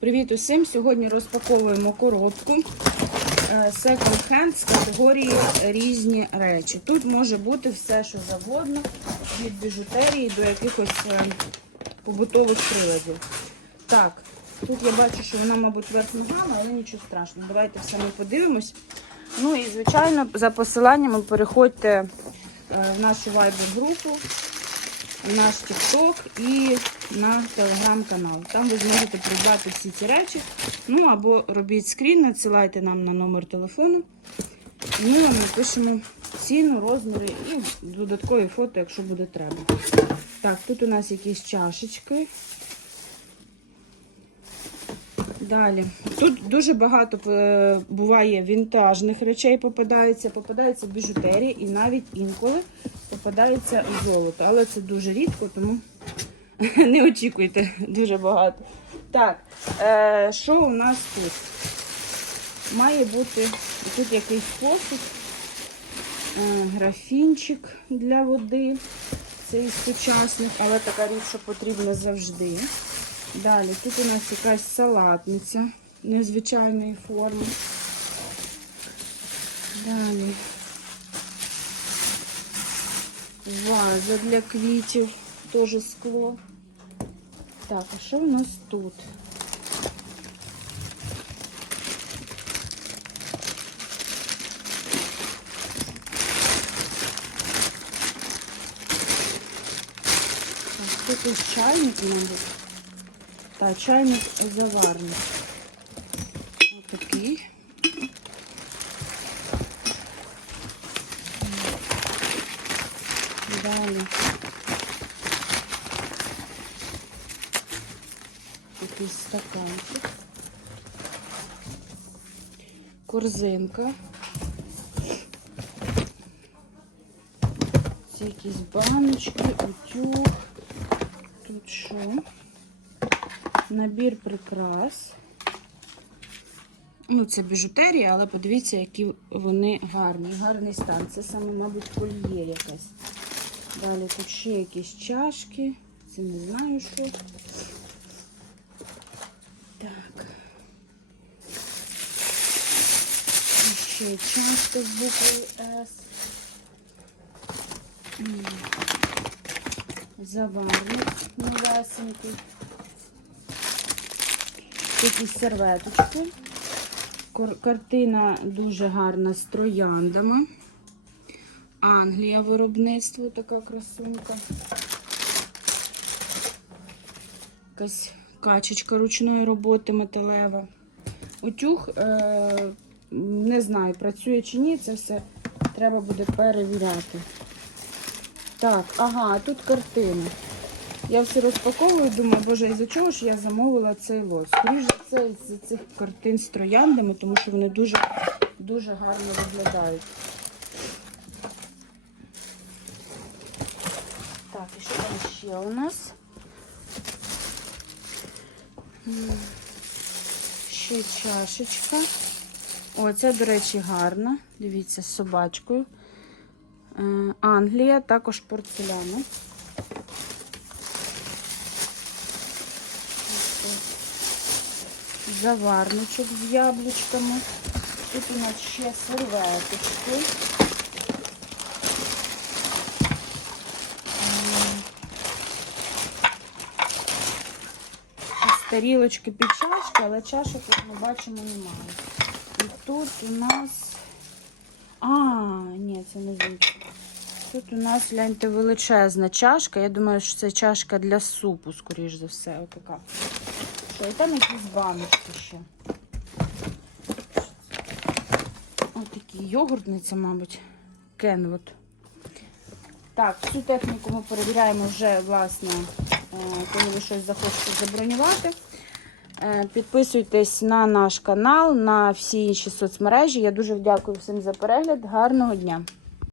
Привіт усім! Сьогодні розпаковуємо коробку е, Second Hand з категорії різні речі. Тут може бути все, що завгодно, від біжутерії до якихось е, побутових приладів. Так, тут я бачу, що вона, мабуть, верх ногами, але нічого страшного. Давайте все ми подивимось. Ну і, звичайно, за посиланнями переходьте е, в нашу вайбер-групу наш TikTok і на телеграм-канал. Там ви зможете придбати всі ці речі. Ну або робіть скрін, надсилайте нам на номер телефону. Ми вам напишемо ціну, розміри і додаткові фото, якщо буде треба. Так, тут у нас якісь чашечки. Далі. Тут дуже багато е, буває вінтажних речей попадається, попадається біжутерія і навіть інколи попадається золото. Але це дуже рідко, тому не очікуйте дуже багато. Так, е, що у нас тут? Має бути тут якийсь посуд, е, графінчик для води. Це із сучасних, але така річ, що потрібна завжди. Далі, тут у нас якась салатниця незвичайної форми. Далі ваза для квітів, теж скло. Так, а що у нас тут? Так, Тут чайник, мабуть. Та, чайник заварний. Отакий. Далі. Якийсь стаканчик. Корзинка. Це якісь баночки, утюг. Тут що? Набір прикрас. Ну, це біжутерія, але подивіться, які вони гарні. Гарний стан. Це саме, мабуть, кольє якась. Далі тут ще якісь чашки. Це не знаю що. Так. І Ще чашка з буквою С. Заварник новесенький. Якісь серветочки. Картина дуже гарна з трояндами. Англія виробництво, така красунка. Якась качечка ручної роботи металева. Утюг, е- не знаю, працює чи ні, це все треба буде перевіряти. Так, ага, тут картина. Я все розпаковую, думаю, боже, із-за чого ж я замовила цей лот? Скоріше це з цих картин з трояндами, тому що вони дуже, дуже гарно виглядають. Так, і що там ще у нас? Ще чашечка. О, це, до речі, гарна. Дивіться, з собачкою. Е, Англія, також порцеляна. Заварничок з яблучками. Тут у нас ще серветочки. Тарілочки під чашки, але чашок, як ми бачимо, немає. І тут у нас. А, ні, це не звідси. Тут у нас, гляньте, величезна чашка. Я думаю, що це чашка для супу, скоріш за все. Отака. І там якісь баночки ще. Ось такі йогуртниця, мабуть. Кенвуд. Так, всю техніку ми перевіряємо вже, власне, коли ви щось захочете забронювати. Е, Підписуйтесь на наш канал, на всі інші соцмережі. Я дуже дякую всім за перегляд. Гарного дня!